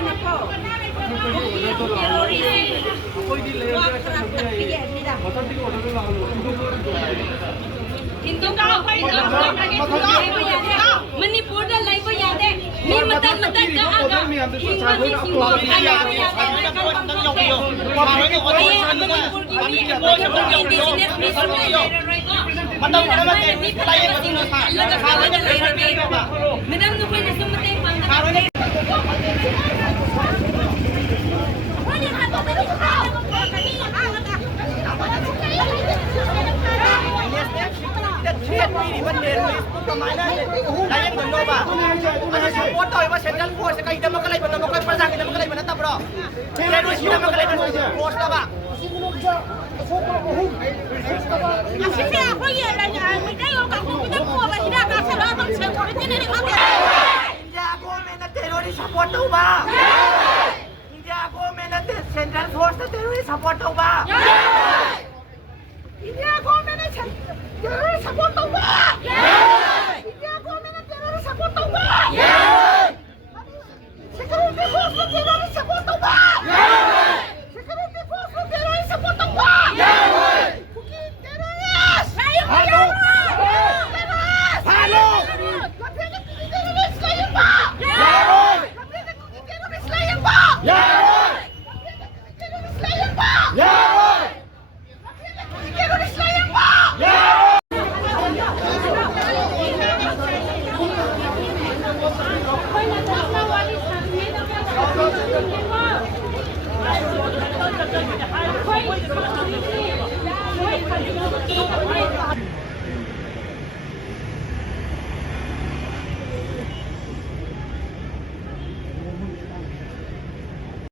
na po. Hindu का मणिपुर दा लाइव याद है मी मत का आगा Hindu Central Force terrorist support ba? Hindi ako terrorist support ba?